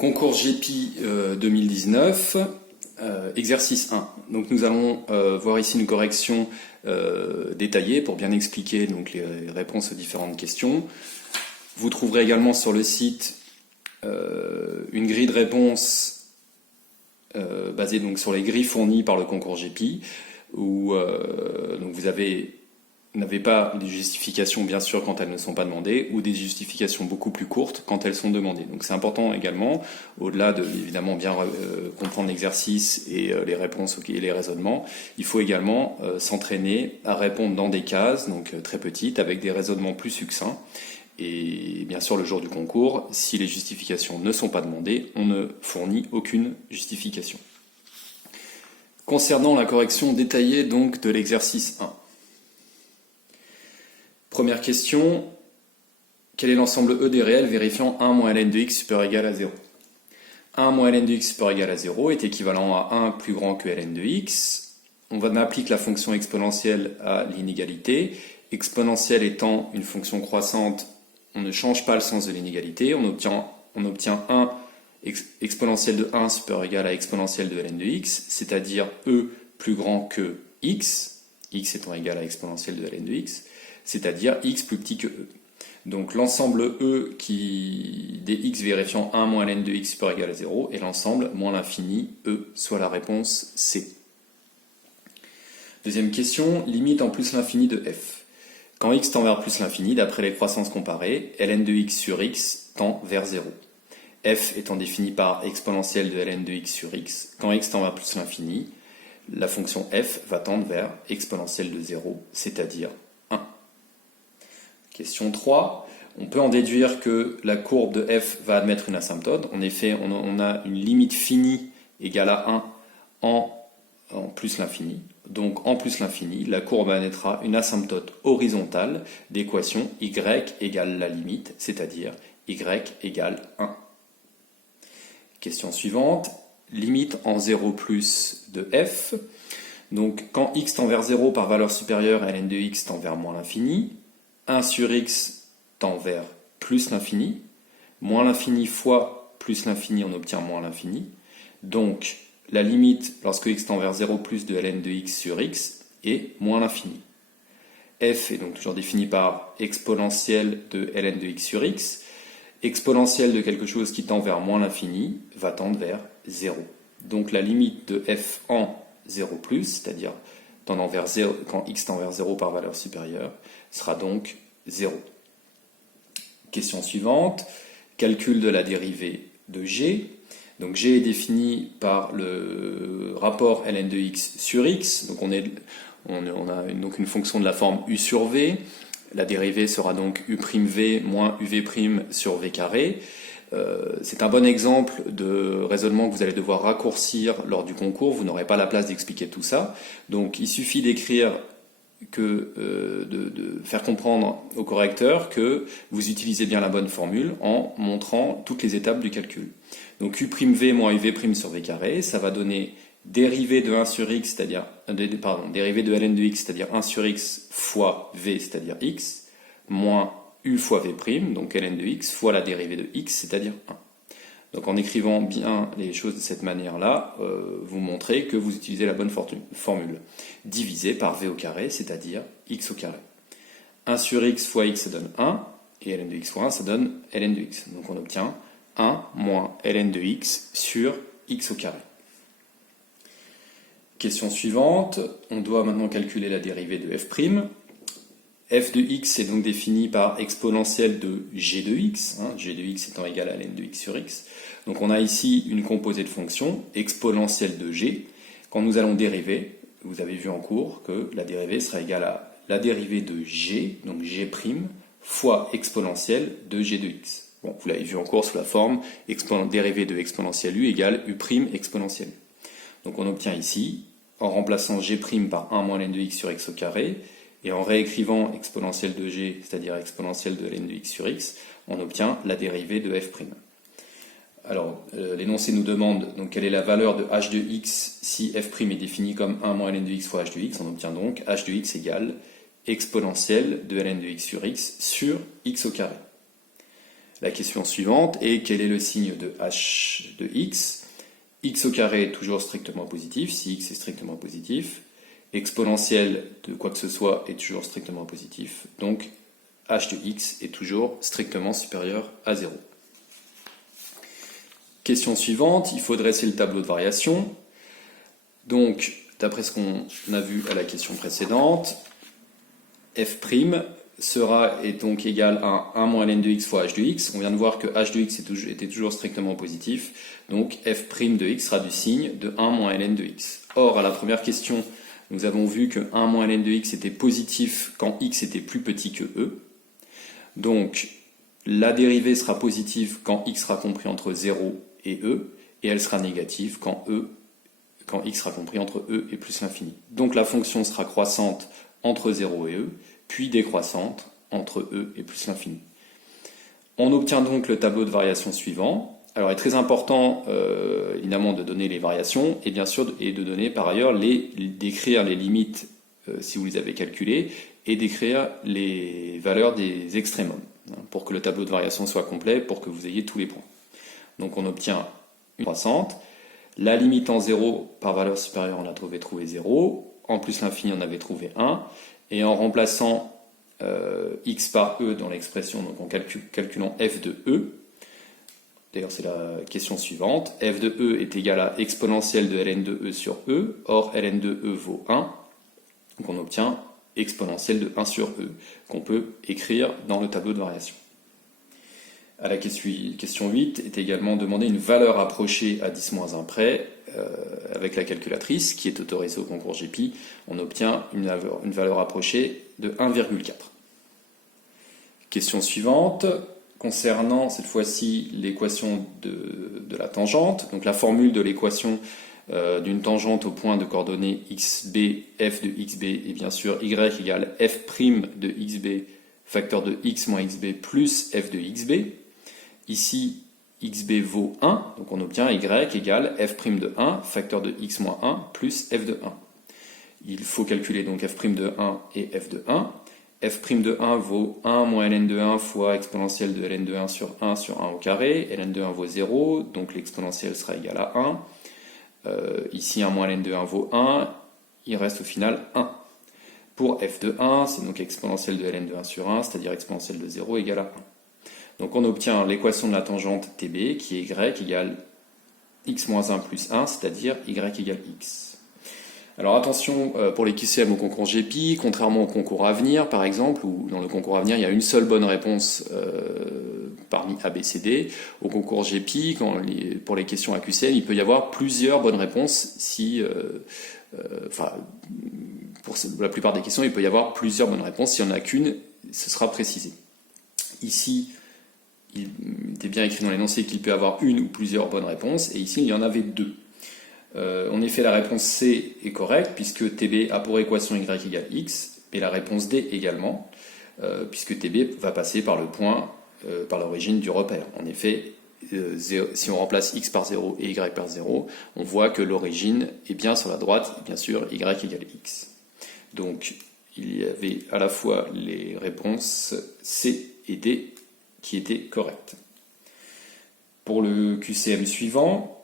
Concours GEPI 2019, exercice 1. Donc nous allons voir ici une correction détaillée pour bien expliquer donc, les réponses aux différentes questions. Vous trouverez également sur le site une grille de réponses basée donc, sur les grilles fournies par le concours GEPI, où donc vous n'avez pas des justifications bien sûr quand elles ne sont pas demandées, ou des justifications beaucoup plus courtes quand elles sont demandées. Donc c'est important également, au-delà de évidemment bien comprendre l'exercice et les réponses et les raisonnements, il faut également s'entraîner à répondre dans des cases, donc très petites, avec des raisonnements plus succincts. Et bien sûr le jour du concours, si les justifications ne sont pas demandées, on ne fournit aucune justification. Concernant la correction détaillée donc de l'exercice 1. Première question, quel est l'ensemble E des réels vérifiant 1 moins ln de x supérieur ou égal à 0 ? 1 moins ln de x supérieur ou égal à 0 est équivalent à 1 plus grand que ln de x. On applique la fonction exponentielle à l'inégalité. Exponentielle étant une fonction croissante, on ne change pas le sens de l'inégalité. On obtient 1 exponentielle de 1 supérieur ou égal à exponentielle de ln de x, c'est-à-dire E plus grand que x étant égal à exponentielle de ln de x, c'est-à-dire x plus petit que e. Donc l'ensemble E des x vérifiant 1 moins ln de x supérieur ou égal à 0 est l'ensemble moins l'infini E, soit la réponse C. Deuxième question, limite en plus l'infini de f. Quand x tend vers plus l'infini, d'après les croissances comparées, ln de x sur x tend vers 0. F étant défini par exponentielle de ln de x sur x, quand x tend vers plus l'infini, la fonction f va tendre vers exponentielle de 0, c'est-à-dire 1. Question 3. On peut en déduire que la courbe de f va admettre une asymptote. En effet, on a une limite finie égale à 1 en plus l'infini. Donc en plus l'infini, la courbe admettra une asymptote horizontale d'équation y égale la limite, c'est-à-dire y égale 1. Question suivante. Limite en 0 plus de f. Donc quand x tend vers 0 par valeur supérieure, ln de x tend vers moins l'infini. 1 sur x tend vers plus l'infini. Moins l'infini fois plus l'infini, on obtient moins l'infini. Donc la limite lorsque x tend vers 0 plus de ln de x sur x est moins l'infini. F est donc toujours défini par exponentielle de ln de x sur x. Exponentielle de quelque chose qui tend vers moins l'infini va tendre vers 0. Donc la limite de f en 0+, c'est-à-dire tendant vers 0, quand x tend vers 0 par valeur supérieure, sera donc 0. Question suivante, calcul de la dérivée de g. Donc g est défini par le rapport ln de x sur x. Donc on a donc une fonction de la forme u sur v. La dérivée sera donc u'v moins uv' sur v carré. C'est un bon exemple de raisonnement que vous allez devoir raccourcir lors du concours. Vous n'aurez pas la place d'expliquer tout ça. Donc il suffit d'écrire de faire comprendre au correcteur que vous utilisez bien la bonne formule en montrant toutes les étapes du calcul. Donc u'v moins uv' sur v carré, ça va donner dérivée de 1 sur x, dérivée de ln de x, c'est-à-dire 1 sur x fois v, c'est-à-dire x, moins u fois v', donc ln de x, fois la dérivée de x, c'est-à-dire 1. Donc en écrivant bien les choses de cette manière-là, vous montrez que vous utilisez la bonne formule. Divisé par v au carré, c'est-à-dire x au carré. 1 sur x fois x, ça donne 1, et ln de x fois 1, ça donne ln de x. Donc on obtient 1 moins ln de x sur x au carré. Question suivante, on doit maintenant calculer la dérivée de f'. F de x est donc défini par exponentielle de g de x, g de x étant égal à ln de x sur x. Donc on a ici une composée de fonctions, exponentielle de g. Quand nous allons dériver, vous avez vu en cours que la dérivée sera égale à la dérivée de g, donc g', fois exponentielle de g de x. Bon, vous l'avez vu en cours sous la forme dérivée de exponentielle u égale u' exponentielle. Donc on obtient ici, en remplaçant g' par 1 moins ln de x sur x au carré, et en réécrivant exponentielle de g, c'est-à-dire exponentielle de ln de x sur x, on obtient la dérivée de f'. Alors, l'énoncé nous demande donc quelle est la valeur de h de x si f' est défini comme 1 moins ln de x fois h de x. On obtient donc h de x égale exponentielle de ln de x sur x sur x au carré. La question suivante est quel est le signe de h de x? X au carré est toujours strictement positif, si x est strictement positif. Exponentielle de quoi que ce soit est toujours strictement positif. Donc h de x est toujours strictement supérieur à 0. Question suivante, il faut dresser le tableau de variation. Donc, d'après ce qu'on a vu à la question précédente, f' est donc égal à 1 moins ln de x fois h de x. On vient de voir que h de x était toujours strictement positif. Donc f' de x sera du signe de 1 moins ln de x. Or, à la première question, nous avons vu que 1 moins ln de x était positif quand x était plus petit que e. Donc, la dérivée sera positive quand x sera compris entre 0 et e, et elle sera négative quand x sera compris entre e et plus l'infini. Donc la fonction sera croissante entre 0 et e, puis décroissante entre e et plus l'infini. On obtient donc le tableau de variation suivant. Alors il est très important évidemment de donner les variations et bien sûr et de donner par ailleurs d'écrire les limites si vous les avez calculées et d'écrire les valeurs des extrémums pour que le tableau de variation soit complet, pour que vous ayez tous les points. Donc on obtient une croissante. La limite en 0 par valeur supérieure, on a trouvé 0. En plus l'infini, on avait trouvé 1. Et en remplaçant x par e dans l'expression, donc en calculant f de e, d'ailleurs c'est la question suivante, f de e est égal à exponentielle de ln de e sur e, or ln de e vaut 1. Donc on obtient exponentielle de 1 sur e, qu'on peut écrire dans le tableau de variation. À la question 8 est également demandé une valeur approchée à 10-1 près. Avec la calculatrice qui est autorisée au concours GEPI, on obtient une valeur approchée de 1,4. Question suivante, concernant cette fois-ci l'équation de la tangente. Donc la formule de l'équation d'une tangente au point de coordonnées xb, f de xb et bien sûr y égale f' de xb facteur de x moins xb plus f de xb. Ici, xb vaut 1, donc on obtient y égale f' de 1, facteur de x moins 1, plus f de 1. Il faut calculer donc f' de 1 et f de 1. f' de 1 vaut 1 moins ln de 1 fois exponentielle de ln de 1 sur 1 au carré. ln de 1 vaut 0, donc l'exponentielle sera égale à 1. Ici, 1 moins ln de 1 vaut 1, il reste au final 1. Pour f de 1, c'est donc exponentielle de ln de 1 sur 1, c'est-à-dire exponentielle de 0 égale à 1. Donc on obtient l'équation de la tangente TB qui est y égale x moins 1 plus 1, c'est-à-dire y égale x. Alors attention, pour les QCM au concours GEPI, contrairement au concours à venir par exemple, où dans le concours à venir il y a une seule bonne réponse parmi A, B, C, D, au concours GEPI, pour les questions à QCM, il peut y avoir plusieurs bonnes réponses pour la plupart des questions, il peut y avoir plusieurs bonnes réponses. S'il n'y en a qu'une, ce sera précisé. Ici, il était bien écrit dans l'énoncé qu'il peut y avoir une ou plusieurs bonnes réponses, et ici il y en avait deux. En effet, la réponse C est correcte, puisque TB a pour équation y égale x, et la réponse D également, puisque TB va passer par le point, par l'origine du repère. En effet, si on remplace x par 0 et y par 0, on voit que l'origine est bien sur la droite, et bien sûr y égale x. Donc il y avait à la fois les réponses C et D qui étaient correctes. Pour le QCM suivant,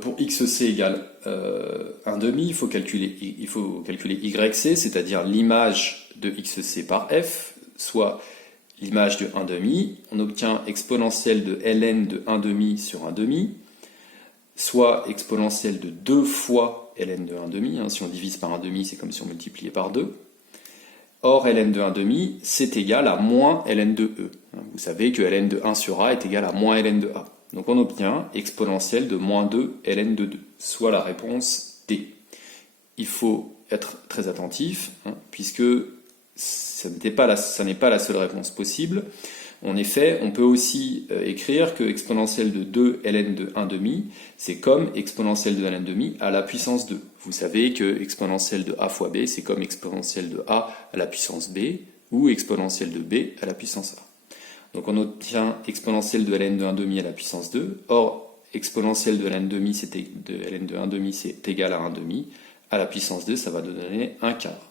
pour xc égale 1,5, il faut calculer yc, c'est-à-dire l'image de xc par f, soit l'image de 1,5. On obtient exponentielle de ln de 1,5 sur 1,5, soit exponentielle de 2 fois ln de 1,5. Si on divise par 1,5, c'est comme si on multipliait par 2. Or, ln de 1,5, c'est égal à moins ln de e. Vous savez que ln de 1 sur a est égal à moins ln de a. Donc on obtient exponentielle de moins 2 ln de 2, soit la réponse D. Il faut être très attentif, puisque ça n'est pas la seule réponse possible. En effet, on peut aussi écrire que exponentielle de 2 ln de 1,5, c'est comme exponentielle de ln demi à la puissance 2. Vous savez que exponentielle de a fois b, c'est comme exponentielle de a à la puissance b, ou exponentielle de b à la puissance a. Donc on obtient exponentielle de ln de 1,5 à la puissance 2. Or, exponentielle de ln de 1,5, c'est égal à 1,5. À la puissance 2, ça va nous donner 1 quart.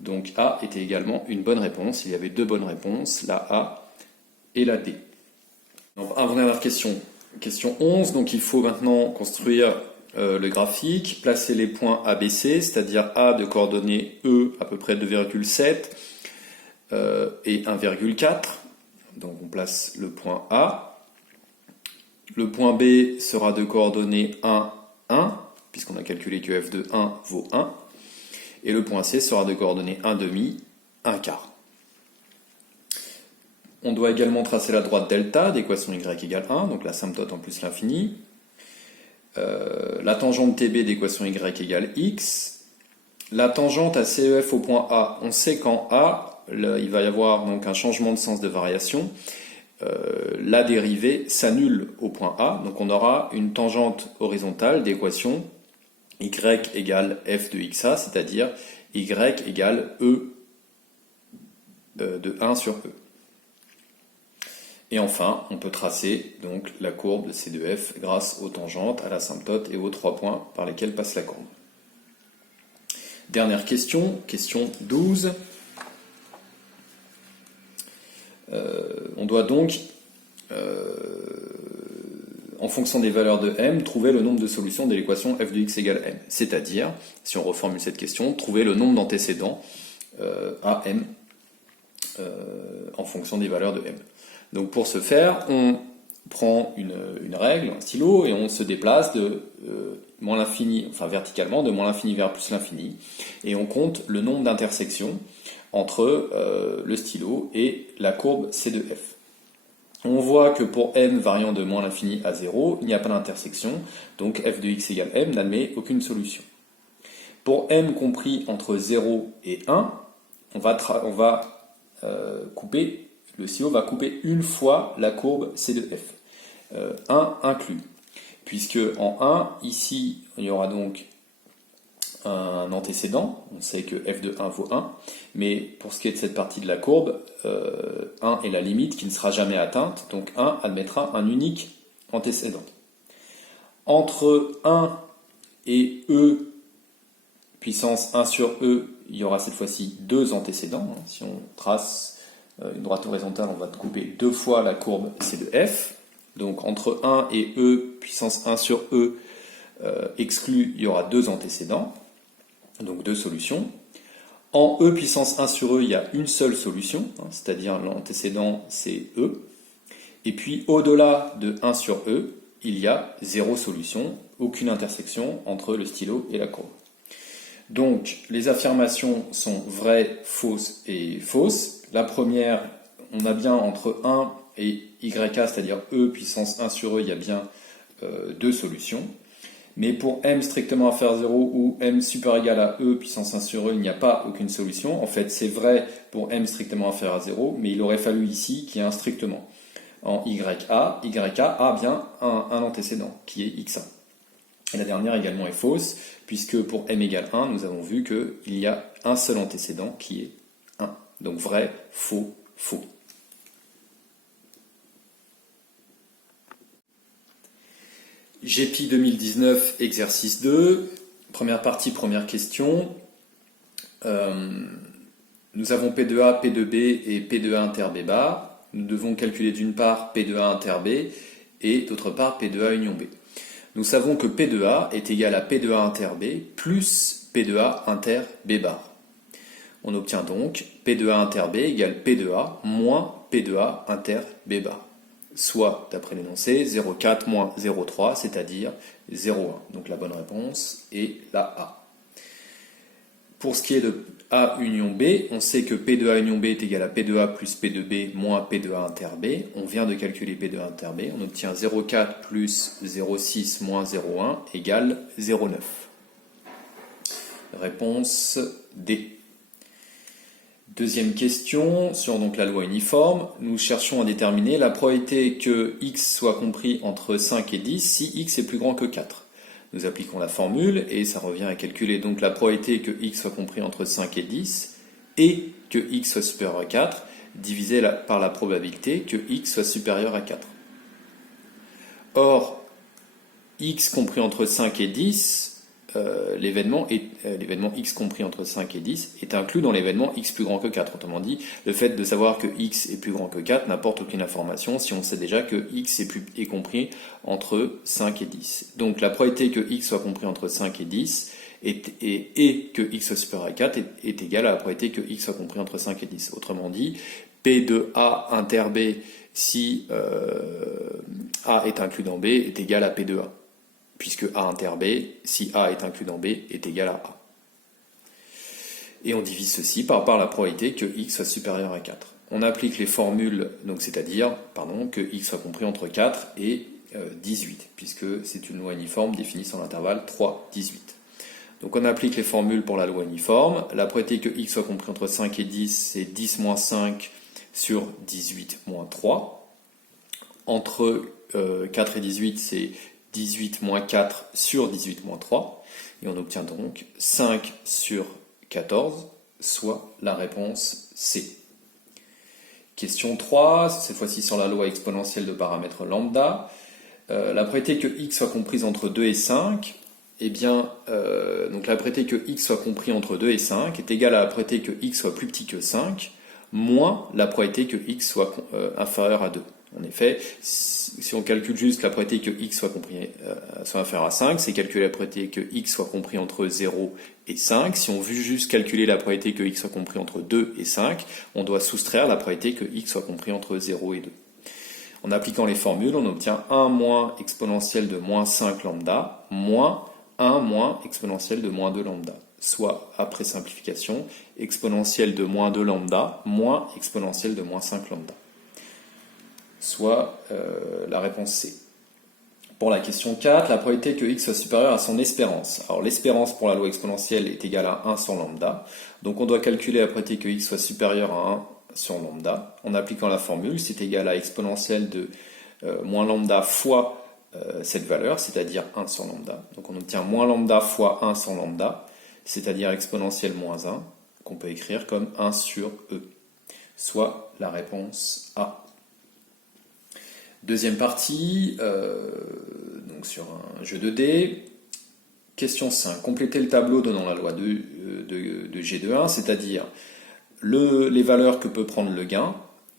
Donc A était également une bonne réponse. Il y avait deux bonnes réponses, la A et la D. Donc, avant-dernière question. Question 11. Donc il faut maintenant construire le graphique, placer les points ABC, c'est-à-dire A de coordonnées E à peu près 2,7 et 1,4. Donc on place le point A. Le point B sera de coordonnées 1, 1, puisqu'on a calculé que f de 1 vaut 1. Et le point C sera de coordonnées 1 demi, 1 quart. On doit également tracer la droite delta d'équation y égale 1, donc la symptote en plus l'infini. La tangente TB d'équation y égale x. La tangente à CEF au point A, on sait qu'en A, il va y avoir donc un changement de sens de variation. La dérivée s'annule au point A, donc on aura une tangente horizontale d'équation y égale f de xa, c'est-à-dire y égale e de 1 sur e. Et enfin, on peut tracer donc la courbe de C de f grâce aux tangentes, à l'asymptote et aux 3 points par lesquels passe la courbe. Dernière question, question 12. On doit donc, en fonction des valeurs de m, trouver le nombre de solutions de l'équation f de x égale m. C'est-à-dire, si on reformule cette question, trouver le nombre d'antécédents à m en fonction des valeurs de m. Donc pour ce faire, on prend une règle, un stylo, et on se déplace de moins l'infini, enfin verticalement, de moins l'infini vers plus l'infini, et on compte le nombre d'intersections entre le stylo et la courbe C de f. On voit que pour m variant de moins l'infini à 0, il n'y a pas d'intersection, donc f de x égale m n'admet aucune solution. Pour m compris entre 0 et 1, on va couper, le stylo va couper une fois la courbe C de f, 1 inclus, puisque en 1, ici, il y aura donc un antécédent, on sait que f de 1 vaut 1, mais pour ce qui est de cette partie de la courbe, 1 est la limite qui ne sera jamais atteinte, donc 1 admettra un unique antécédent. Entre 1 et e puissance 1 sur e, il y aura cette fois-ci deux antécédents. Si on trace une droite horizontale, on va couper deux fois la courbe C de f. Donc entre 1 et e puissance 1 sur e exclu, il y aura deux antécédents, donc deux solutions. En e puissance 1 sur e, il y a une seule solution, c'est-à-dire l'antécédent c'est e. Et puis au-delà de 1 sur e, il y a zéro solution, aucune intersection entre le stylo et la courbe. Donc les affirmations sont vraies, fausses et fausses. La première, on a bien entre 1 et yk, c'est-à-dire e puissance 1 sur e, il y a bien deux solutions. Mais pour m strictement inférieur à 0 ou m supérieur ou égal à e puissance 1 sur e, il n'y a pas aucune solution. En fait, c'est vrai pour m strictement inférieur à 0, mais il aurait fallu ici qu'il y ait un strictement. En yk a bien un antécédent, qui est xa. Et la dernière également est fausse, puisque pour m égale 1, nous avons vu qu'il y a un seul antécédent, qui est 1. Donc vrai, faux, faux. GEPI 2019, exercice 2, première partie, première question. Nous avons P de A, P de B et P de A inter B bar. Nous devons calculer d'une part P de A inter B et d'autre part P de A union B. Nous savons que P de A est égal à P de A inter B plus P de A inter B bar. On obtient donc P de A inter B égale P de A moins P de A inter B bar. Soit, d'après l'énoncé, 0,4 moins 0,3, c'est-à-dire 0,1. Donc la bonne réponse est la A. Pour ce qui est de A union B, on sait que P de A union B est égal à P de A plus P de B moins P de A inter B. On vient de calculer P de A inter B. On obtient 0,4 plus 0,6 moins 0,1 égale 0,9. Réponse D. Deuxième question, sur donc la loi uniforme, nous cherchons à déterminer la probabilité que x soit compris entre 5 et 10 si x est plus grand que 4. Nous appliquons la formule et ça revient à calculer donc la probabilité que x soit compris entre 5 et 10 et que x soit supérieur à 4 divisé par la probabilité que x soit supérieur à 4. Or, x compris entre 5 et 10, l'événement x compris entre 5 et 10 est inclus dans l'événement x plus grand que 4. Autrement dit, le fait de savoir que x est plus grand que 4 n'apporte aucune information si on sait déjà que x est compris entre 5 et 10. Donc la probabilité que x soit compris entre 5 et 10 et que x soit supérieur à 4 est égale à la probabilité que x soit compris entre 5 et 10. Autrement dit, P de A inter B si A est inclus dans B est égal à P de A. Puisque A inter B, si A est inclus dans B, est égal à A. Et on divise ceci par la probabilité que x soit supérieur à 4. On applique les formules, donc c'est-à-dire que x soit compris entre 4 et 18, puisque c'est une loi uniforme définie sur l'intervalle 3-18. Donc on applique les formules pour la loi uniforme. La probabilité que x soit compris entre 5 et 10, c'est 10 moins 5 sur 18 moins 3. Entre 4 et 18, c'est 18 moins 4 sur 18 moins 3, et on obtient donc 5 sur 14, soit la réponse C. Question 3, cette fois-ci sur la loi exponentielle de paramètres lambda. La probabilité que x soit comprise entre 2 et 5, donc la probabilité que x soit compris entre 2 et 5 est égale à la probabilité que x soit plus petit que 5, moins la probabilité que x soit inférieur à 2. En effet, si on calcule juste la probabilité que x soit inférieur à 5, c'est calculer la probabilité que x soit compris entre 0 et 5. Si on veut juste calculer la probabilité que x soit compris entre 2 et 5, on doit soustraire la probabilité que x soit compris entre 0 et 2. En appliquant les formules, on obtient 1 moins exponentielle de moins 5 lambda, moins 1 moins exponentielle de moins 2 lambda. Soit, après simplification, exponentielle de moins 2 lambda, moins exponentielle de moins 5 lambda. Soit la réponse C. Pour la question 4, la probabilité que x soit supérieur à son espérance. Alors l'espérance pour la loi exponentielle est égale à 1 sur lambda. Donc on doit calculer la probabilité que x soit supérieur à 1 sur lambda. En appliquant la formule, c'est égal à exponentielle de moins lambda fois cette valeur, c'est-à-dire 1 sur lambda. Donc on obtient moins lambda fois 1 sur lambda, c'est-à-dire exponentielle moins 1, qu'on peut écrire comme 1 sur e. Soit la réponse A. Deuxième partie, donc sur un jeu de dés. Question 5. Complétez le tableau donnant la loi de G de 1, c'est-à-dire les valeurs que peut prendre le gain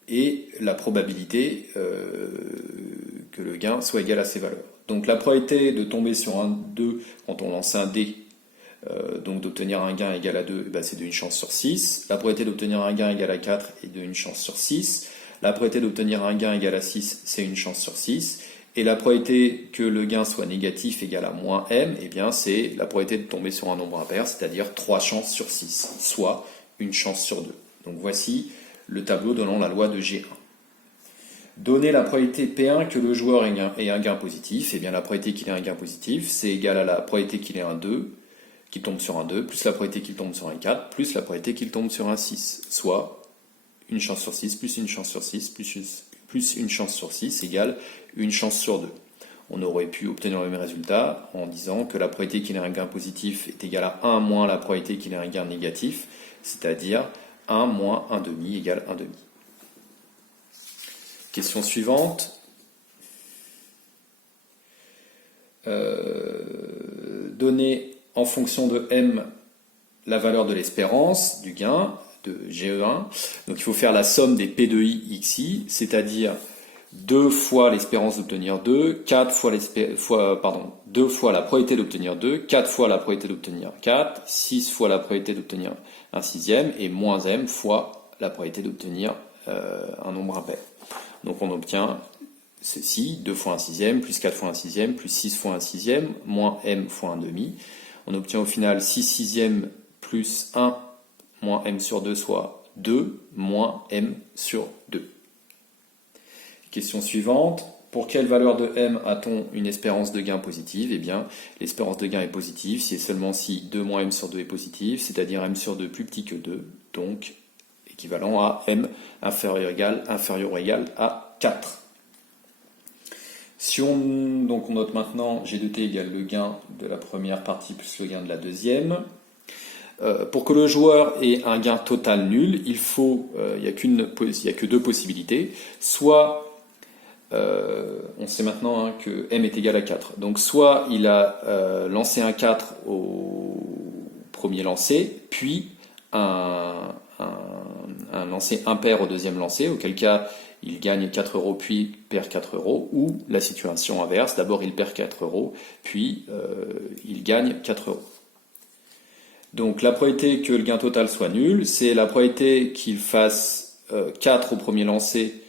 et la probabilité que le gain soit égal à ces valeurs. Donc la probabilité de tomber sur un 2 quand on lance un dé, donc d'obtenir un gain égal à 2, c'est d'une chance sur 6. La probabilité d'obtenir un gain égal à 4 est d'une chance sur 6. La probabilité d'obtenir un gain égal à 6, c'est une chance sur 6. Et la probabilité que le gain soit négatif égale à moins m, c'est la probabilité de tomber sur un nombre impair, c'est-à-dire 3 chances sur 6, soit une chance sur 2. Donc voici le tableau donnant la loi de G1. Donner la probabilité P1 que le joueur ait un gain positif, la probabilité qu'il ait un gain positif, c'est égal à la probabilité qu'il ait un 2, qu'il tombe sur un 2, plus la probabilité qu'il tombe sur un 4, plus la probabilité qu'il tombe sur un 6, soit une chance sur 6, plus une chance sur 6, plus une chance sur 6 égale une chance sur 2. On aurait pu obtenir le même résultat en disant que la probabilité qu'il ait un gain positif est égale à 1 moins la probabilité qu'il ait un gain négatif, c'est-à-dire 1 moins 1 demi égale 1 demi. Question suivante. Donner en fonction de m la valeur de l'espérance du gain de G1. Donc il faut faire la somme des P de I xi, c'est-à-dire 2 fois l'espérance d'obtenir 2, 2 fois la probabilité d'obtenir 2, 4 fois la probabilité d'obtenir 4, 6 fois la probabilité d'obtenir un sixième, et moins m fois la probabilité d'obtenir un nombre impair. Donc on obtient ceci, 2 fois un sixième, plus 4 fois un sixième, plus 6 fois un sixième, moins m fois un demi. On obtient au final 6 sixièmes plus 1 moins m sur 2, soit 2, moins m sur 2. Question suivante. Pour quelle valeur de m a-t-on une espérance de gain positive ? L'espérance de gain est positive si et seulement si 2 moins m sur 2 est positif, c'est-à-dire m sur 2 plus petit que 2, donc équivalent à m inférieur ou égal à 4. Si on note maintenant G de t égale le gain de la première partie plus le gain de la deuxième. Pour que le joueur ait un gain total nul, il n'y a que deux possibilités. Soit on sait maintenant que m est égal à 4. Donc soit il a lancé un 4 au premier lancer, puis un lancer impair au deuxième lancer, auquel cas il gagne 4 euros puis perd 4 euros, ou la situation inverse, d'abord il perd 4 euros, puis il gagne 4 euros. Donc la probabilité que le gain total soit nul, c'est la probabilité qu'il fasse 4 au premier lancer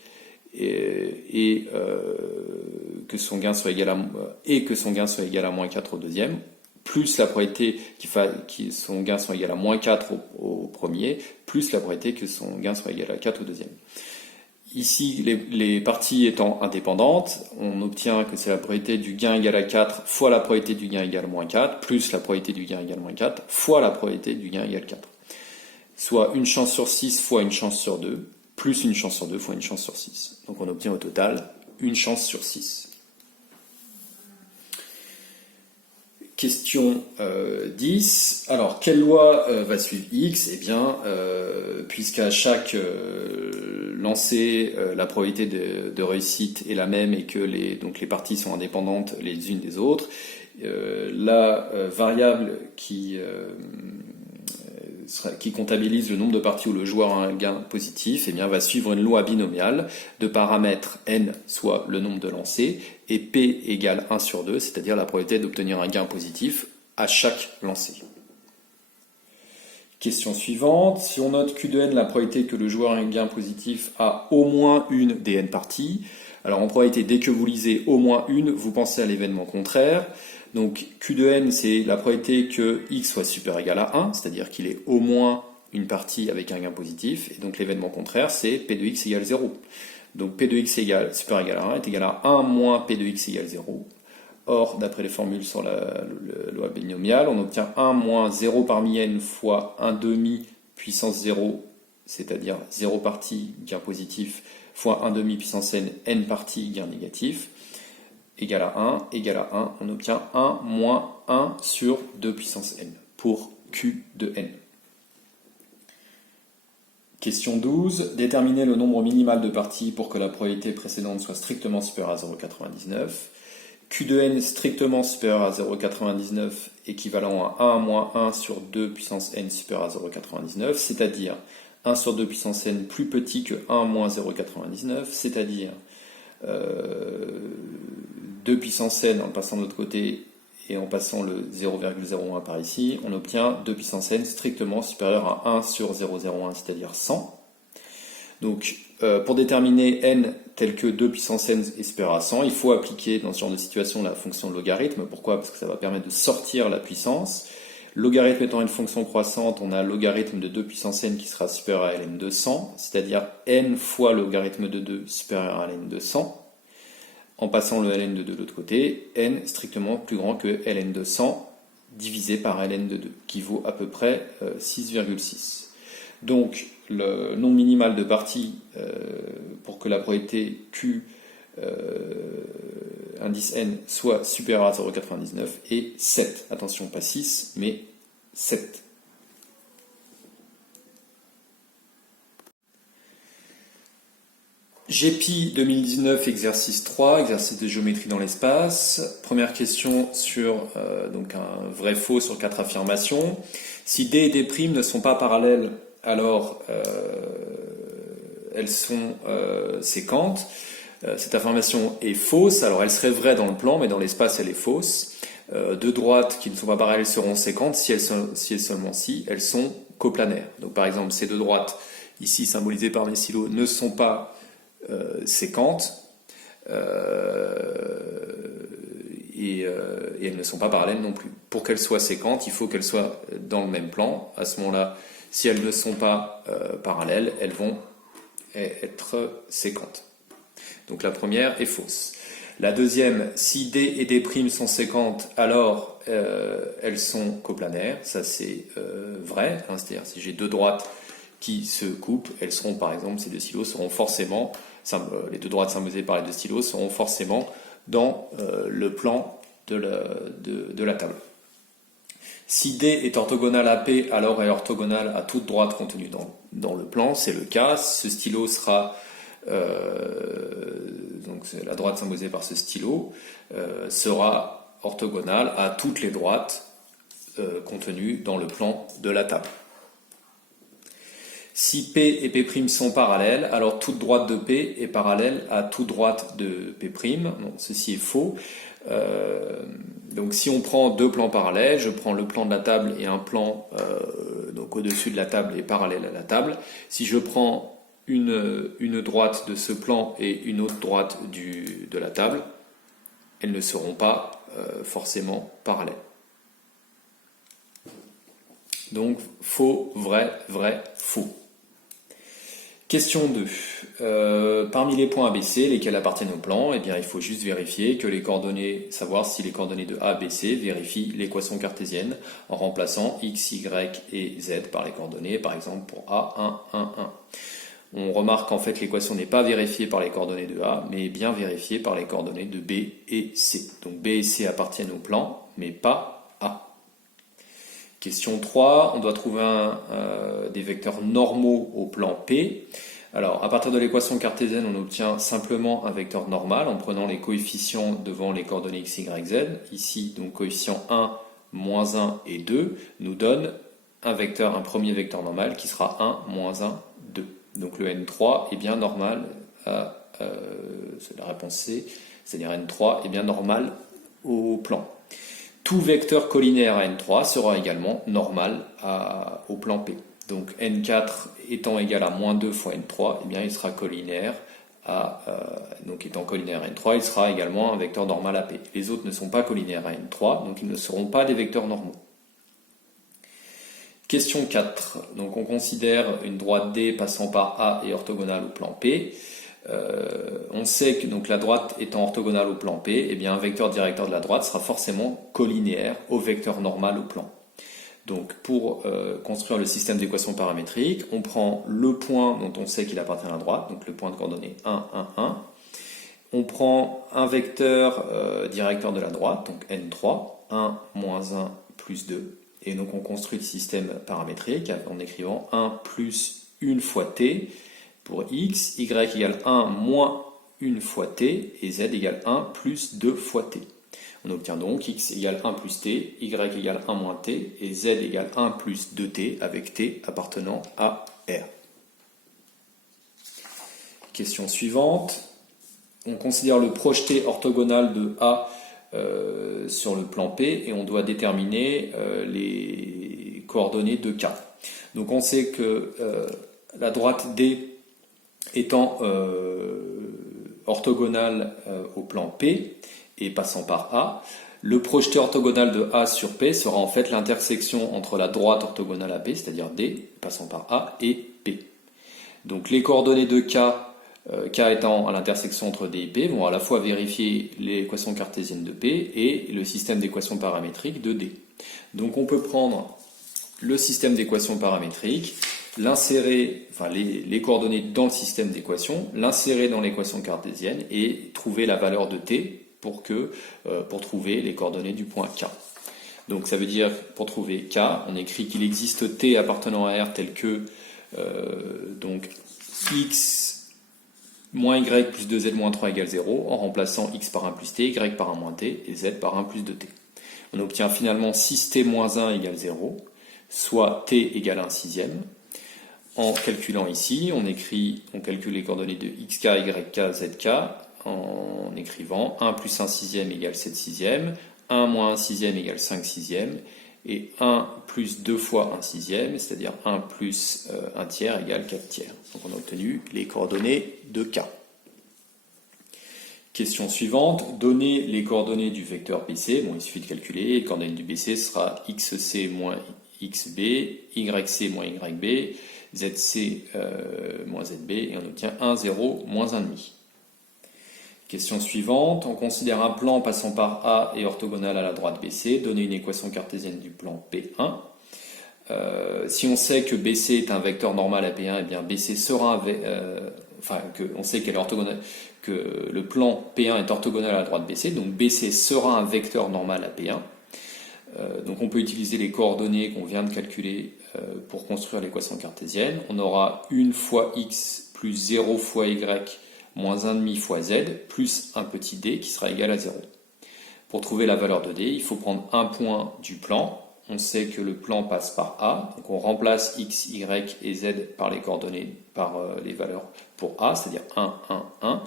et que son gain soit égal à moins 4 au deuxième, plus la probabilité que son gain soit égal à moins 4 au premier, plus la probabilité que son gain soit égal à 4 au deuxième. Ici, les parties étant indépendantes, on obtient que c'est la probabilité du gain égal à 4 fois la probabilité du gain égal à moins 4, plus la probabilité du gain égal à moins 4, fois la probabilité du gain égal à 4. Soit une chance sur 6 fois une chance sur 2, plus une chance sur 2 fois une chance sur 6. Donc on obtient au total une chance sur 6. Question 10. Alors, quelle loi va suivre X? Eh bien, puisqu'à chaque lancer, la probabilité de réussite est la même et que donc les parties sont indépendantes les unes des autres, la variable qui comptabilise le nombre de parties où le joueur a un gain positif, eh bien, va suivre une loi binomiale de paramètres n, soit le nombre de lancers, et p égale 1 sur 2, c'est-à-dire la probabilité d'obtenir un gain positif à chaque lancer. Question suivante. Si on note Q de n, la probabilité que le joueur ait un gain positif a au moins une des n parties. Alors en probabilité, dès que vous lisez au moins une, vous pensez à l'événement contraire. Donc Q de n, c'est la probabilité que x soit supérieur ou égal à 1, c'est-à-dire qu'il ait au moins une partie avec un gain positif. Et donc l'événement contraire, c'est P de x égale 0. Donc P de x supérieur ou égal à 1 est égal à 1 moins P de x égale 0. Or, d'après les formules sur la loi binomiale, on obtient 1 moins 0 parmi n fois 1 demi puissance 0, c'est-à-dire 0 partie gain positif, fois 1 demi puissance n partie gain négatif, égale à 1, on obtient 1 moins 1 sur 2 puissance n pour Q de n. Question 12. Déterminer le nombre minimal de parties pour que la probabilité précédente soit strictement supérieure à 0,99. Q de n strictement supérieur à 0,99 équivalent à 1 moins 1 sur 2 puissance n supérieur à 0,99, c'est-à-dire 1 sur 2 puissance n plus petit que 1 moins 0,99, c'est-à-dire 2 puissance n en passant de l'autre côté et en passant le 0,01 par ici, on obtient 2 puissance n strictement supérieur à 1 sur 0,01, c'est-à-dire 100. Donc, pour déterminer n tel que 2 puissance n est supérieur à 100, il faut appliquer dans ce genre de situation la fonction logarithme. Pourquoi? Parce que ça va permettre de sortir la puissance. Logarithme étant une fonction croissante, on a logarithme de 2 puissance n qui sera supérieur à ln de 100, c'est-à-dire n fois logarithme de 2 supérieur à ln de 100. En passant le ln de 2 de l'autre côté, n strictement plus grand que ln de 100 divisé par ln de 2, qui vaut à peu près 6,6. Donc, le nombre minimal de parties pour que la probabilité Q indice n soit supérieur à 0,99 est 7. Attention, pas 6, mais 7. GEPI 2019, exercice 3, exercice de géométrie dans l'espace. Première question sur donc un vrai-faux sur 4 affirmations. Si D et D' ne sont pas parallèles, alors elles sont séquentes. Cette affirmation est fausse, alors elle serait vraie dans le plan, mais dans l'espace elle est fausse. Deux droites qui ne sont pas parallèles seront séquentes si et seulement si elles sont coplanaires. Donc par exemple, ces deux droites, ici symbolisées par mes stylos, ne sont pas séquentes et elles ne sont pas parallèles non plus. Pour qu'elles soient séquentes, il faut qu'elles soient dans le même plan. À ce moment-là, si elles ne sont pas parallèles, elles vont être séquentes. Donc la première est fausse. La deuxième, si D et D' sont séquentes, alors elles sont coplanaires. Ça c'est vrai, hein, c'est-à-dire si j'ai deux droites qui se coupent, elles seront par exemple, ces deux stylos seront forcément, les deux droites symbolisées par les deux stylos seront forcément dans le plan de la table. Si D est orthogonal à P, alors est orthogonal à toute droite contenue dans le plan, c'est le cas. Ce stylo sera donc la droite symbolisée par ce stylo, sera orthogonale à toutes les droites contenues dans le plan de la table. Si P et P' sont parallèles, alors toute droite de P est parallèle à toute droite de P'. Bon, ceci est faux. Donc si on prend deux plans parallèles, je prends le plan de la table et un plan donc au-dessus de la table et parallèle à la table. Si je prends une droite de ce plan et une autre droite de la table, elles ne seront pas forcément parallèles. Donc faux, vrai, vrai, faux. Question 2. Parmi les points ABC, lesquels appartiennent au plan, eh bien, il faut juste vérifier que les coordonnées, savoir si les coordonnées de A, B, C vérifient l'équation cartésienne en remplaçant X, Y et Z par les coordonnées, par exemple pour A, 1, 1, 1. On remarque qu'en fait l'équation n'est pas vérifiée par les coordonnées de A, mais bien vérifiée par les coordonnées de B et C. Donc B et C appartiennent au plan, mais pas A. Question 3, on doit trouver des vecteurs normaux au plan P. Alors, à partir de l'équation cartésienne, on obtient simplement un vecteur normal en prenant les coefficients devant les coordonnées x, y, z. Ici, donc coefficient 1, moins 1 et 2 nous donne un premier vecteur normal qui sera 1, moins 1, 2. Donc le N3 est bien normal, c'est la réponse C, c'est-à-dire N3 est bien normal au plan. Tout vecteur collinaire à N3 sera également normal au plan P. Donc N4 étant égal à moins 2 fois N3, eh bien il sera collinaire donc étant collinaire à N3, il sera également un vecteur normal à P. Les autres ne sont pas collinaires à N3, donc ils ne seront pas des vecteurs normaux. Question 4. Donc on considère une droite D passant par A et orthogonale au plan P. On sait que donc la droite étant orthogonale au plan P, eh bien un vecteur directeur de la droite sera forcément collinéaire au vecteur normal au plan. Donc pour construire le système d'équations paramétriques, on prend le point dont on sait qu'il appartient à la droite, donc le point de coordonnées 1, 1, 1. On prend un vecteur directeur de la droite, donc N3, 1, moins 1, plus 2. Et donc on construit le système paramétrique en écrivant 1 plus 1 fois t pour x, y égale 1 moins 1 fois t, et z égale 1 plus 2 fois t. On obtient donc x égale 1 plus t, y égale 1 moins t, et z égale 1 plus 2t, avec t appartenant à R. Question suivante. On considère le projeté orthogonal de A sur le plan P, et on doit déterminer les coordonnées de K. Donc on sait que la droite D étant orthogonale au plan P et passant par A, le projeté orthogonal de A sur P sera en fait l'intersection entre la droite orthogonale à P, c'est-à-dire D, passant par A, et P. Donc les coordonnées de K étant à l'intersection entre D et P, vont à la fois vérifier l'équation cartésienne de P et le système d'équations paramétriques de D. Donc on peut prendre le système d'équations paramétriques, l'insérer, enfin les coordonnées dans le système d'équations, l'insérer dans l'équation cartésienne et trouver la valeur de T pour trouver les coordonnées du point K. Donc ça veut dire, pour trouver K, on écrit qu'il existe T appartenant à R tel que donc x moins y plus 2z moins 3 égale 0, en remplaçant x par 1 plus t, y par 1 moins t, et z par 1 plus 2t. On obtient finalement 6t moins 1 égale 0, soit t égale 1 sixième. En calculant ici, on calcule les coordonnées de xk, yk, zk, en écrivant 1 plus 1 sixième égale 7 sixièmes, 1 moins 1 sixième égale 5 sixièmes, et 1 plus 2 fois 1 sixième, c'est-à-dire 1 plus 1 tiers égale 4 tiers. Donc on a obtenu les coordonnées de K. Question suivante, donner les coordonnées du vecteur BC. Bon, il suffit de calculer, les coordonnées du BC sera xc moins xb, yc moins yb, zc moins zb, et on obtient 1, 0, moins 1,5. Question suivante, on considère un plan passant par A et orthogonal à la droite BC, donner une équation cartésienne du plan P1. Si on sait que BC est un vecteur normal à P1, eh bien BC sera on sait qu'elle est orthogonale, que le plan P1 est orthogonal à la droite BC, donc BC sera un vecteur normal à P1. Donc on peut utiliser les coordonnées qu'on vient de calculer pour construire l'équation cartésienne. On aura 1 fois x plus 0 fois y moins 1,5 fois z plus un petit d qui sera égal à 0. Pour trouver la valeur de d, il faut prendre un point du plan. On sait que le plan passe par A, donc on remplace x, y et z par les coordonnées, par les valeurs pour A, c'est-à-dire 1, 1, 1,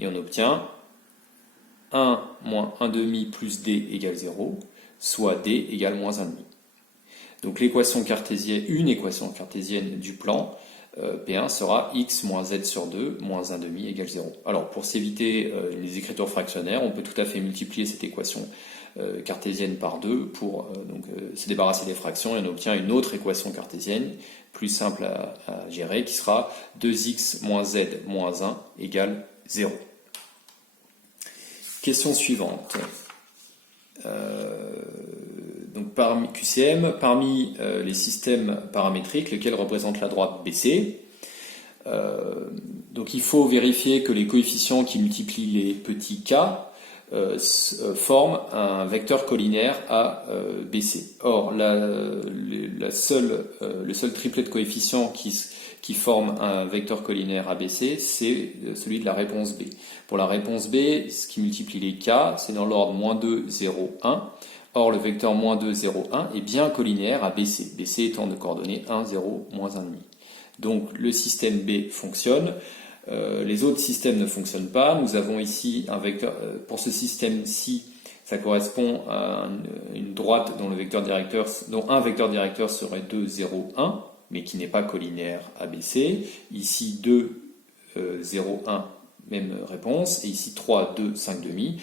et on obtient 1 moins 1,5 plus d égale 0, soit d égale moins 1,5. Donc l'équation cartésienne, une équation cartésienne du plan, P1 sera x moins z sur 2 moins 1,5 égale 0. Alors pour s'éviter les écritures fractionnaires, on peut tout à fait multiplier cette équation cartésienne par 2 pour se débarrasser des fractions et on obtient une autre équation cartésienne plus simple à gérer qui sera 2x moins z moins 1 égale 0. Question suivante. Donc parmi QCM, parmi les systèmes paramétriques, lesquels représentent la droite BC, donc il faut vérifier que les coefficients qui multiplient les petits k forment un vecteur collinaire à BC. Or, le seul triplet de coefficients qui forme un vecteur collinaire ABC, c'est celui de la réponse B. Pour la réponse B, ce qui multiplie les k, c'est dans l'ordre -2, 0, 1. Or, le vecteur -2, 0, 1 est bien collinaire à BC, BC étant de coordonnées 1, 0, moins 1,5. Donc, le système B fonctionne. Les autres systèmes ne fonctionnent pas. Nous avons ici un vecteur, pour ce système-ci, ça correspond à une droite dont un vecteur directeur serait 2, 0, 1, mais qui n'est pas collinaire à BC. Ici 2, 0, 1, même réponse. Et ici 3, 2, 5,5,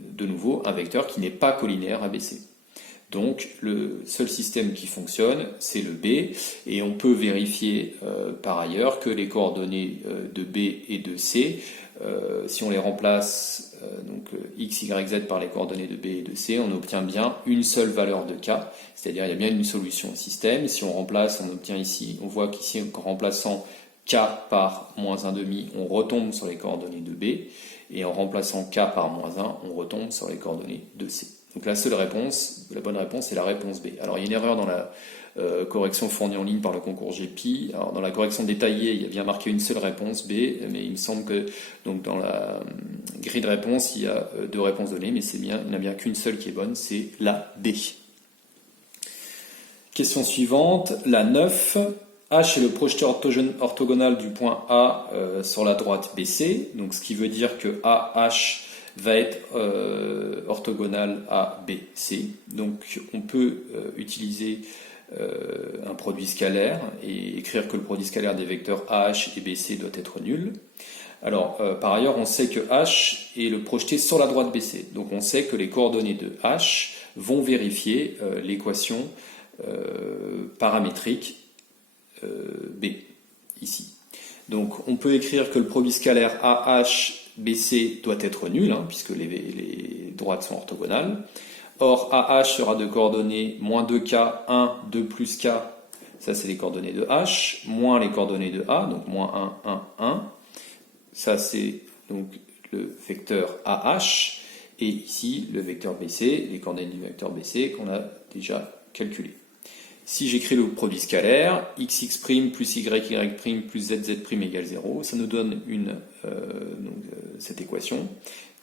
de nouveau un vecteur qui n'est pas collinaire à BC. Donc le seul système qui fonctionne, c'est le B, et on peut vérifier par ailleurs que les coordonnées de B et de C, si on les remplace x, y, z par les coordonnées de B et de C, on obtient bien une seule valeur de k, c'est-à-dire il y a bien une solution au système. Si on remplace, on obtient ici, on voit qu'ici en remplaçant k par moins 1,5, on retombe sur les coordonnées de B, et en remplaçant k par moins 1, on retombe sur les coordonnées de C. Donc la bonne réponse, c'est la réponse B. Alors il y a une erreur dans la correction fournie en ligne par le concours GEPI. Alors dans la correction détaillée, il y a bien marqué une seule réponse B, mais il me semble que donc dans la grille de réponse, il y a deux réponses données, mais il n'y en a bien qu'une seule qui est bonne, c'est la B. Question suivante, la 9. H est le projeté orthogonal du point A sur la droite BC, donc ce qui veut dire que AH va être orthogonal à BC. Donc on peut utiliser un produit scalaire et écrire que le produit scalaire des vecteurs AH et BC doit être nul. Alors par ailleurs, on sait que H est le projeté sur la droite BC. Donc on sait que les coordonnées de H vont vérifier l'équation paramétrique B, ici. Donc on peut écrire que le produit scalaire AH BC doit être nul, puisque les droites sont orthogonales. Or, AH sera de coordonnées -2k, 1, 2 plus k, ça c'est les coordonnées de H, moins les coordonnées de A, donc -1, 1, 1. Ça c'est donc le vecteur AH, et ici le vecteur BC, les coordonnées du vecteur BC qu'on a déjà calculé. Si j'écris le produit scalaire, xx' plus yy' plus zz' égale 0, ça nous donne cette équation.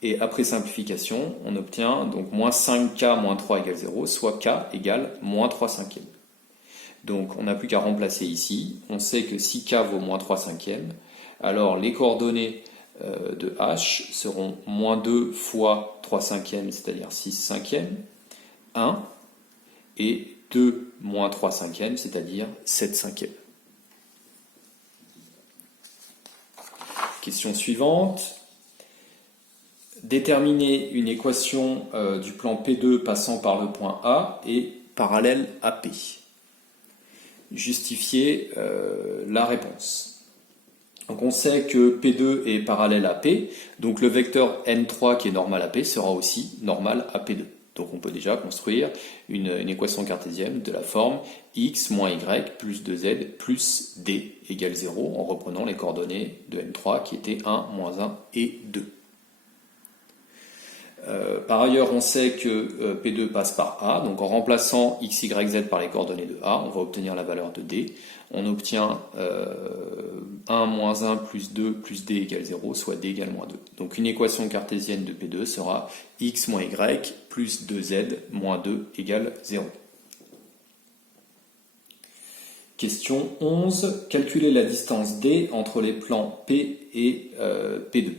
Et après simplification, on obtient donc moins 5k moins 3 égale 0, soit k égale moins 3 cinquièmes. Donc on n'a plus qu'à remplacer ici. On sait que si k vaut moins 3 cinquièmes, alors les coordonnées de h seront moins 2 fois 3 cinquièmes, c'est-à-dire 6 cinquièmes, 1, et 2 moins 3 cinquièmes, c'est-à-dire 7 cinquièmes. Question suivante. Déterminer une équation du plan P2 passant par le point A et parallèle à P. Justifier la réponse. Donc on sait que P2 est parallèle à P, donc le vecteur N3 qui est normal à P sera aussi normal à P2. Donc on peut déjà construire une équation cartésienne de la forme x moins y plus 2z plus d égale 0 en reprenant les coordonnées de N3 qui étaient 1, moins 1 et 2. Par ailleurs, on sait que P2 passe par A, donc en remplaçant x, y, z par les coordonnées de A, on va obtenir la valeur de D. On obtient 1 moins 1 plus 2 plus D égale 0, soit D égale moins 2. Donc une équation cartésienne de P2 sera x moins y plus 2z moins 2 égale 0. Question 11. Calculer la distance D entre les plans P et P2.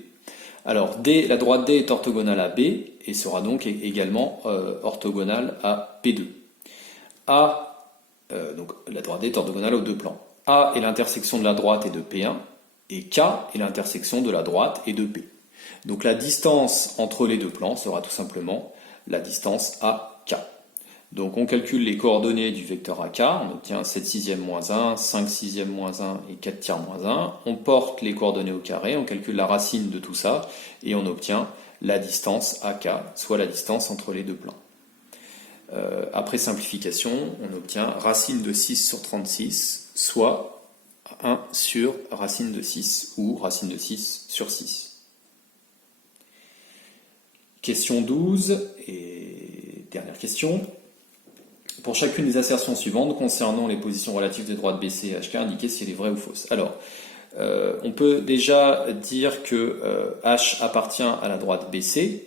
Alors, la droite D est orthogonale à B et sera donc également orthogonale à P2. Donc la droite D est orthogonale aux deux plans. A est l'intersection de la droite et de P1 et K est l'intersection de la droite et de P. Donc la distance entre les deux plans sera tout simplement la distance AK. Donc on calcule les coordonnées du vecteur AK, on obtient 7 sixième moins 1, 5 sixième moins 1 et 4 tiers moins 1. On porte les coordonnées au carré, on calcule la racine de tout ça et on obtient la distance AK, soit la distance entre les deux plans. Après simplification, on obtient racine de 6 sur 36, soit 1 sur racine de 6 ou racine de 6 sur 6. Question 12 et dernière question. Pour chacune des assertions suivantes concernant les positions relatives des droites BC et HK, indiquez si elle est vraie ou fausse. Alors, on peut déjà dire que H appartient à la droite BC,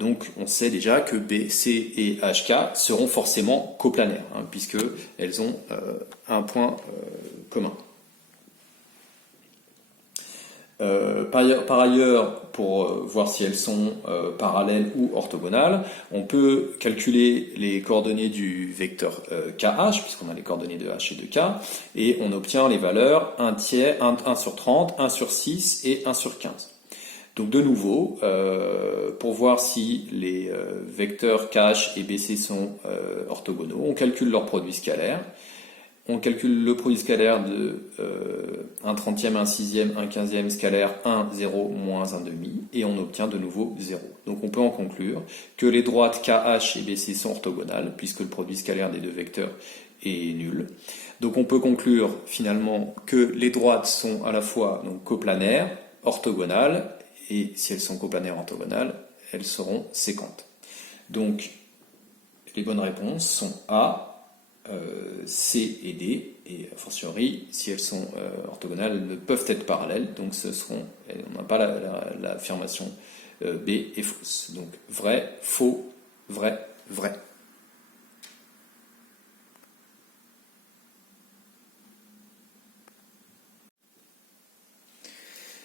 donc on sait déjà que BC et HK seront forcément coplanaires, puisqu'elles ont un point commun. Par ailleurs, pour voir si elles sont parallèles ou orthogonales, on peut calculer les coordonnées du vecteur KH, puisqu'on a les coordonnées de H et de K, et on obtient les valeurs 1 sur 30, 1 sur 6 et 1 sur 15. Donc de nouveau, pour voir si les vecteurs KH et BC sont orthogonaux, on calcule leur produit scalaire. On calcule le produit scalaire de 1 trentième, 1 sixième, 1 quinzième scalaire 1, 0, moins 1 demi, et on obtient de nouveau 0. Donc on peut en conclure que les droites KH et BC sont orthogonales, puisque le produit scalaire des deux vecteurs est nul. Donc on peut conclure finalement que les droites sont à la fois donc, coplanaires, orthogonales, et si elles sont coplanaires orthogonales, elles seront séquentes. Donc les bonnes réponses sont A, C et D, et a fortiori, si elles sont orthogonales, elles ne peuvent être parallèles, donc on n'a pas l'affirmation B est fausse. Donc vrai, faux, vrai, vrai.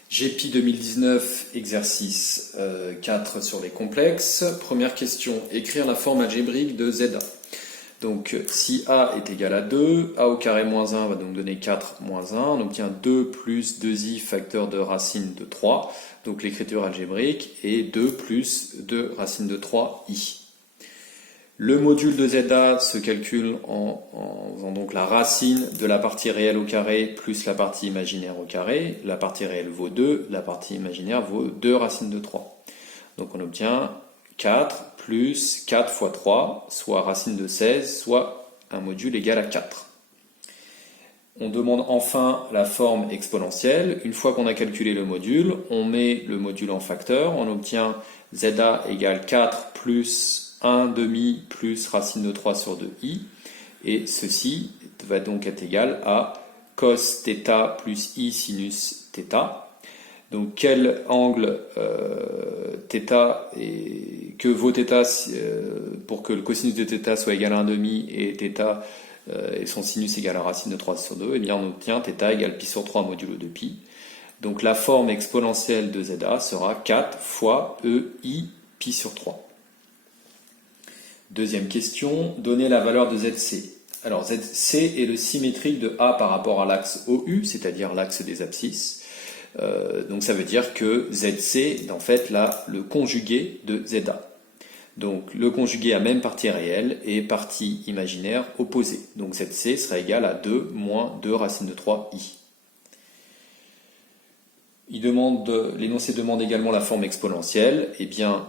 GEPI 2019, exercice 4 sur les complexes. Première question, écrire la forme algébrique de ZA. Donc si A est égal à 2, A au carré moins 1 va donc donner 4 moins 1, on obtient 2 plus 2i facteur de racine de 3, donc l'écriture algébrique est 2 plus 2 racine de 3i. Le module de ZA se calcule en faisant donc la racine de la partie réelle au carré plus la partie imaginaire au carré. La partie réelle vaut 2, la partie imaginaire vaut 2 racine de 3. Donc on obtient 4 plus 4 fois 3, soit racine de 16, soit un module égal à 4. On demande enfin la forme exponentielle. Une fois qu'on a calculé le module, on met le module en facteur, on obtient ZA égale 4 plus 1 demi plus racine de 3 sur 2i, et ceci va donc être égal à cos θ plus i sinus θ. Donc quel angle θ et que vaut θ pour que le cosinus de θ soit égal à 1 demi et θ et son sinus égal à racine de 3 sur 2, et bien on obtient θ égale pi sur 3 modulo de pi. Donc la forme exponentielle de ZA sera 4 fois EI pi sur 3. Deuxième question, donner la valeur de ZC. Alors ZC est le symétrique de A par rapport à l'axe OU, c'est-à-dire l'axe des abscisses. Donc ça veut dire que ZC est en fait là le conjugué de ZA. Donc le conjugué à même partie réelle et partie imaginaire opposée. Donc ZC sera égal à 2 moins 2 racine de 3i. L'énoncé demande également la forme exponentielle. Eh bien,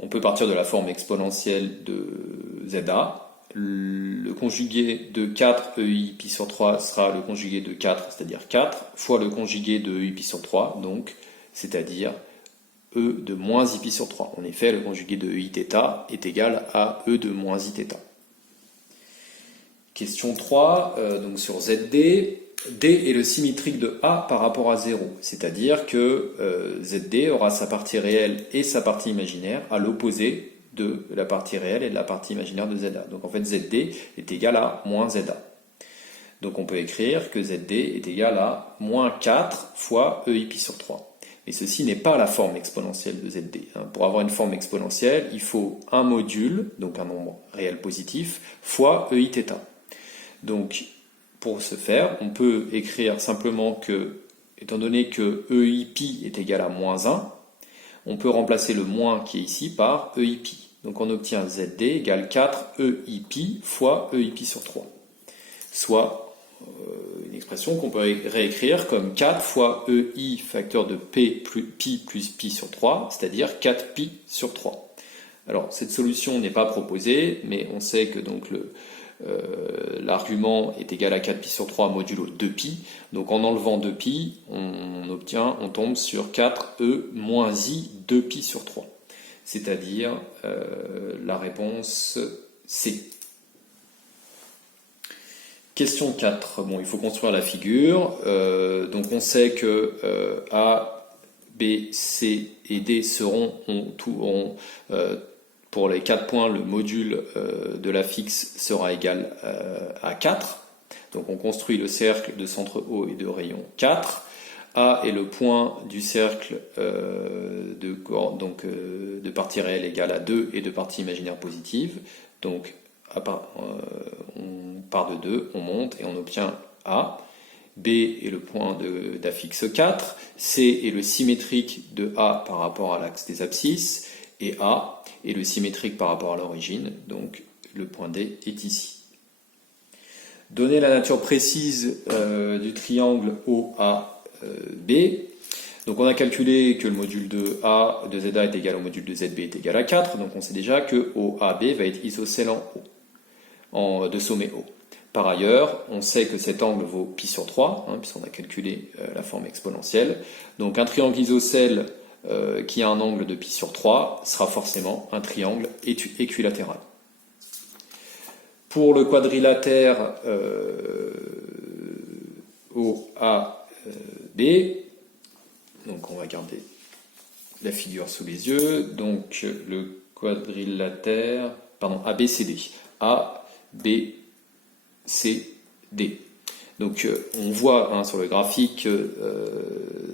on peut partir de la forme exponentielle de ZA. Le conjugué de 4 EI pi sur 3 sera le conjugué de 4, c'est-à-dire 4, fois le conjugué de EI pi sur 3, donc, c'est-à-dire E de moins I pi sur 3. En effet, le conjugué de I θ est égal à E de moins I θ. Question 3, donc sur ZD. D est le symétrique de A par rapport à 0, c'est-à-dire que ZD aura sa partie réelle et sa partie imaginaire à l'opposé de la partie réelle et de la partie imaginaire de ZA. Donc en fait ZD est égal à moins ZA. Donc on peut écrire que ZD est égal à moins 4 fois EI pi sur 3. Mais ceci n'est pas la forme exponentielle de ZD. Pour avoir une forme exponentielle, il faut un module, donc un nombre réel positif, fois EI θ. Donc pour ce faire, on peut écrire simplement que, étant donné que EI pi est égal à moins 1, on peut remplacer le moins qui est ici par EI pi. Donc on obtient ZD égale 4 EI pi fois EI pi sur 3. Soit une expression qu'on peut réécrire comme 4 fois EI facteur de pi plus pi sur 3, c'est-à-dire 4 pi sur 3. Alors cette solution n'est pas proposée, mais on sait que donc l'argument est égal à 4pi sur 3 modulo 2pi. Donc en enlevant 2pi, on tombe sur 4e moins i 2pi sur 3. C'est-à-dire la réponse C. Question 4. Bon, il faut construire la figure. Donc on sait que A, B, C et D auront pour les 4 points, le module de la fixe sera égal à 4. Donc on construit le cercle de centre O et de rayon 4. A est le point du cercle de partie réelle égale à 2 et de partie imaginaire positive. Donc on part de 2, on monte et on obtient A. B est le point d'affixe 4. C est le symétrique de A par rapport à l'axe des abscisses. Et A est le symétrique par rapport à l'origine, donc le point D est ici. Donner la nature précise du triangle OAB. Donc on a calculé que le module de A de ZA est égal au module de ZB est égal à 4, donc on sait déjà que OAB va être isocèle de sommet O. Par ailleurs, on sait que cet angle vaut pi sur 3, puisqu'on a calculé la forme exponentielle. Donc un triangle isocèle qui a un angle de pi sur 3 sera forcément un triangle équilatéral. Pour le quadrilatère OAB, donc on va garder la figure sous les yeux, donc le quadrilatère, ABCD, ABCD. Donc on voit sur le graphique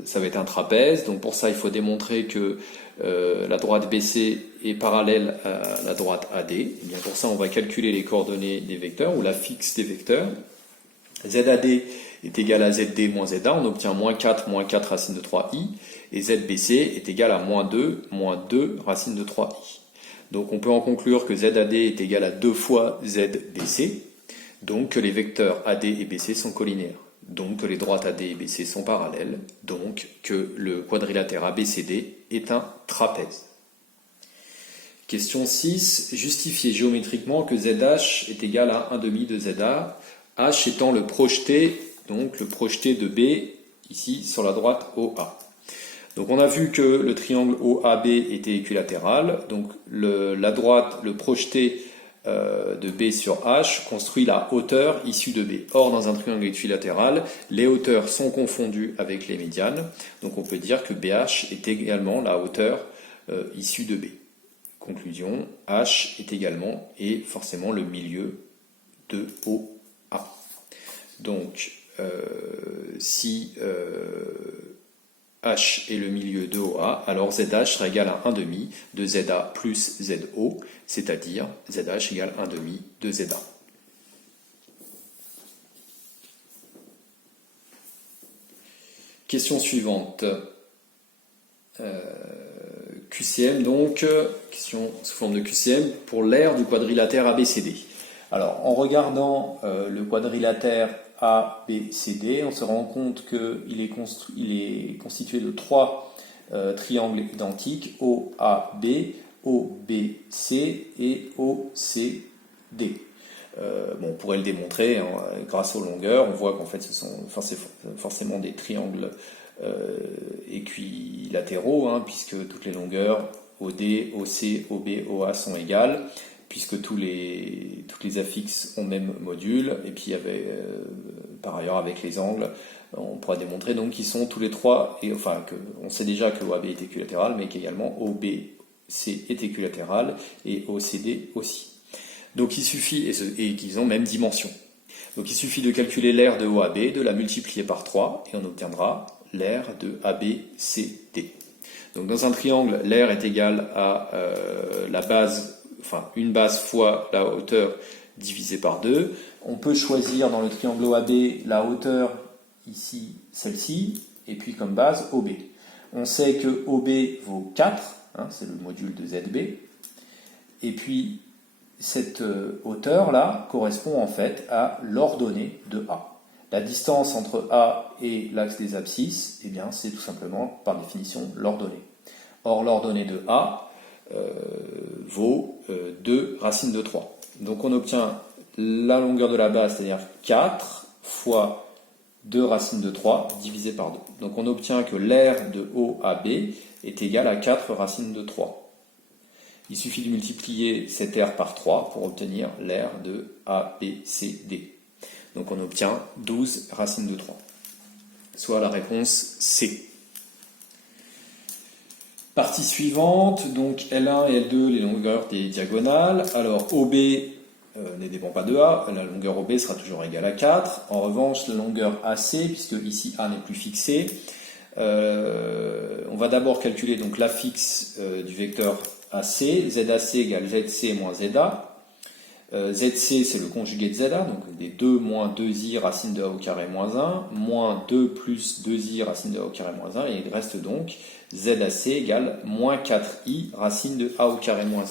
ça va être un trapèze, donc pour ça il faut démontrer que la droite BC est parallèle à la droite AD. Et bien pour ça on va calculer les coordonnées des vecteurs ou la fixe des vecteurs. ZAD est égal à ZD moins ZA, on obtient moins 4 racine de 3i, et ZBC est égal à moins 2 racine de 3i. Donc on peut en conclure que ZAD est égal à 2 fois ZBC, donc que les vecteurs AD et BC sont collinéaires, donc que les droites AD et BC sont parallèles, donc que le quadrilatère ABCD est un trapèze. Question 6. Justifier géométriquement que ZH est égal à 1/2 de ZA, H étant le projeté, donc le projeté de B, ici sur la droite OA. Donc on a vu que le triangle OAB était équilatéral, donc la droite, le projeté de B sur H construit la hauteur issue de B. Or, dans un triangle équilatéral, les hauteurs sont confondues avec les médianes, donc on peut dire que BH est également la hauteur issue de B. Conclusion, H est également et forcément le milieu de OA. Donc, si H est le milieu de OA, alors ZH sera égal à 1/2 de ZA plus ZO, c'est-à-dire ZH égale 1/2 de ZA. Question suivante. QCM donc, question sous forme de QCM pour l'aire du quadrilatère ABCD. Alors, en regardant le quadrilatère ABCD, on se rend compte qu'il est constitué de 3 triangles identiques, OAB, OBC et OCD. On pourrait le démontrer grâce aux longueurs, on voit qu'en fait ce sont forcément des triangles équilatéraux, hein, puisque toutes les longueurs OD, OC, OB, OA sont égales, puisque toutes les affixes ont le même module, et puis par ailleurs avec les angles, on pourra démontrer donc qu'ils sont tous les trois, on sait déjà que OAB est équilatéral, mais qu'également OBC est équilatéral et OCD aussi. Donc il suffit, et qu'ils ont même dimension. Donc il suffit de calculer l'aire de OAB, de la multiplier par 3, et on obtiendra l'aire de ABCD. Donc dans un triangle, l'aire est égale à une base fois la hauteur divisée par 2. On peut choisir dans le triangle OAB la hauteur, ici, celle-ci, et puis comme base OB. On sait que OB vaut 4, hein, c'est le module de ZB, et puis cette hauteur-là correspond en fait à l'ordonnée de A. La distance entre A et l'axe des abscisses, eh bien, c'est tout simplement, par définition, l'ordonnée. Or, l'ordonnée de A vaut 2 racine de 3. Donc, on obtient la longueur de la base, c'est-à-dire 4 fois 2 racines de 3 divisé par 2. Donc, on obtient que l'aire de OAB est égale à 4 racines de 3. Il suffit de multiplier cette aire par 3 pour obtenir l'aire de ABCD. Donc on obtient 12 racines de 3, soit la réponse C. Partie suivante, donc L1 et L2, les longueurs des diagonales. Alors OB ne dépend pas de A, la longueur OB sera toujours égale à 4. En revanche, la longueur AC, puisque ici A n'est plus fixé, on va d'abord calculer donc l'affixe du vecteur AC, ZAC égale ZC moins ZA. ZC c'est le conjugué de ZA, donc des 2 moins 2i racine de A au carré moins 1, moins 2 plus 2i racine de A au carré moins 1, et il reste donc ZAC égale moins 4i racine de A au carré moins 1.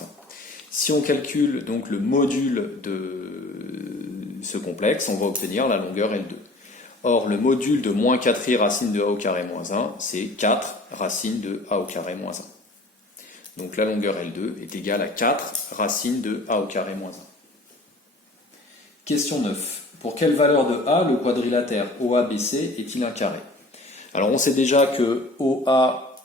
Si on calcule donc le module de ce complexe, on va obtenir la longueur L2. Or, le module de moins 4i racine de A au carré moins 1, c'est 4 racine de A au carré moins 1. Donc la longueur L2 est égale à 4 racine de A au carré moins 1. Question 9. Pour quelle valeur de A le quadrilatère OABC est-il un carré? Alors on sait déjà que OA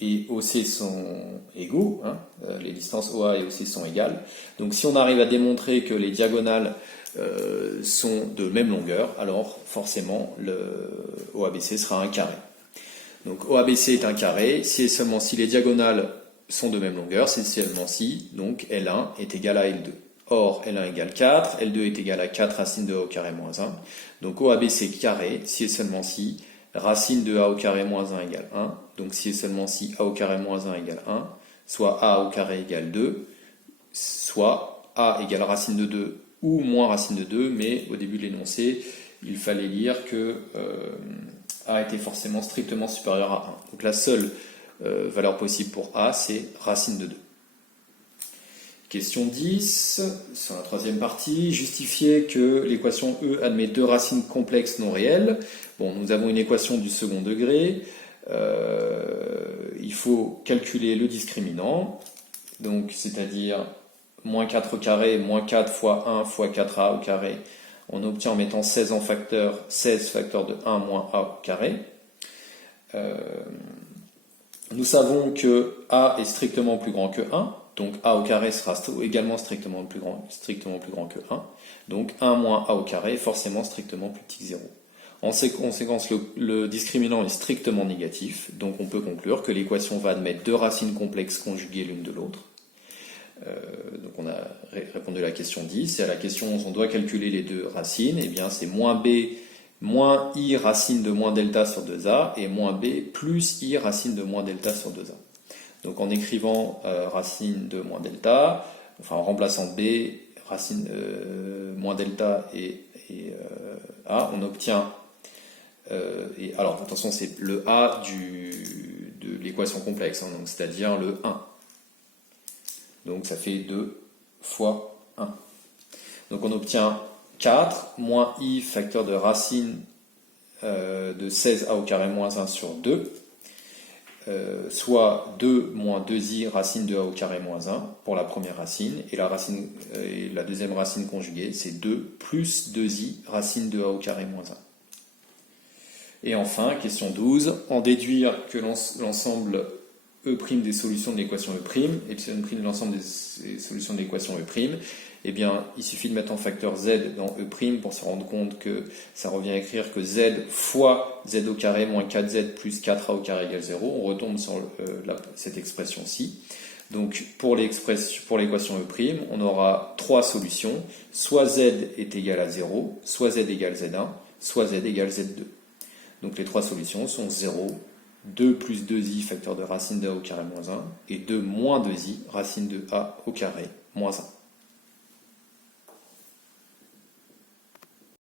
et OC sont égaux, hein, les distances OA et OC sont égales. Donc si on arrive à démontrer que les diagonales sont de même longueur, alors forcément le OABC sera un carré. Donc OABC est un carré, si et seulement si les diagonales sont de même longueur, c'est seulement si donc L1 est égal à L2. Or L1 égale 4, L2 est égal à 4 racine de A au carré moins 1. Donc OABC carré, si et seulement si racine de A au carré moins 1 égale 1. Donc si et seulement si A au carré moins 1 égale 1, soit A au carré égale 2, soit A égale racine de 2 ou moins racine de 2, mais au début de l'énoncé, il fallait lire que A était forcément strictement supérieur à 1. Donc la seule valeur possible pour A, c'est racine de 2. Question 10, sur la troisième partie, justifier que l'équation E admet deux racines complexes non réelles. Bon, nous avons une équation du second degré. Il faut calculer le discriminant, donc c'est-à-dire moins 4 au carré, moins 4 fois 1 fois 4a au carré. On obtient en mettant 16 en facteur, 16 facteur de 1 moins a au carré. Nous savons que a est strictement plus grand que 1, donc a au carré sera également strictement plus grand que 1. Donc 1 moins a au carré est forcément strictement plus petit que 0. En conséquence, le discriminant est strictement négatif, donc on peut conclure que l'équation va admettre deux racines complexes conjuguées l'une de l'autre. Donc on a répondu à la question 10, et à la question 11, on doit calculer les deux racines, et bien c'est moins b moins i racine de moins delta sur 2a, et moins b plus i racine de moins delta sur 2a. Donc en écrivant racine de moins delta, enfin en remplaçant b, racine moins delta et a, on obtient, et alors attention, c'est le a de l'équation complexe, hein, donc c'est-à-dire le 1. Donc ça fait 2 fois 1. Donc on obtient 4 moins i facteur de racine de 16a au carré moins 1 sur 2, soit 2 moins 2i racine de a au carré moins 1 pour la première racine, et la deuxième racine conjuguée, c'est 2 plus 2i racine de a au carré moins 1. Et enfin, question 12, en déduire que l'ensemble E' des solutions de l'équation E', epsilon' de l'ensemble des solutions de l'équation E', eh bien, il suffit de mettre en facteur z dans E' pour se rendre compte que ça revient à écrire que z fois z au carré moins 4z plus 4a au carré égale 0. On retombe sur cette expression-ci. Donc, pour l'équation E', on aura trois solutions. Soit z est égal à 0, soit z égale z1, soit z égale z2. Donc, les trois solutions sont 0, 2 plus 2i facteur de racine de a au carré moins 1, et 2 moins 2i racine de a au carré moins 1.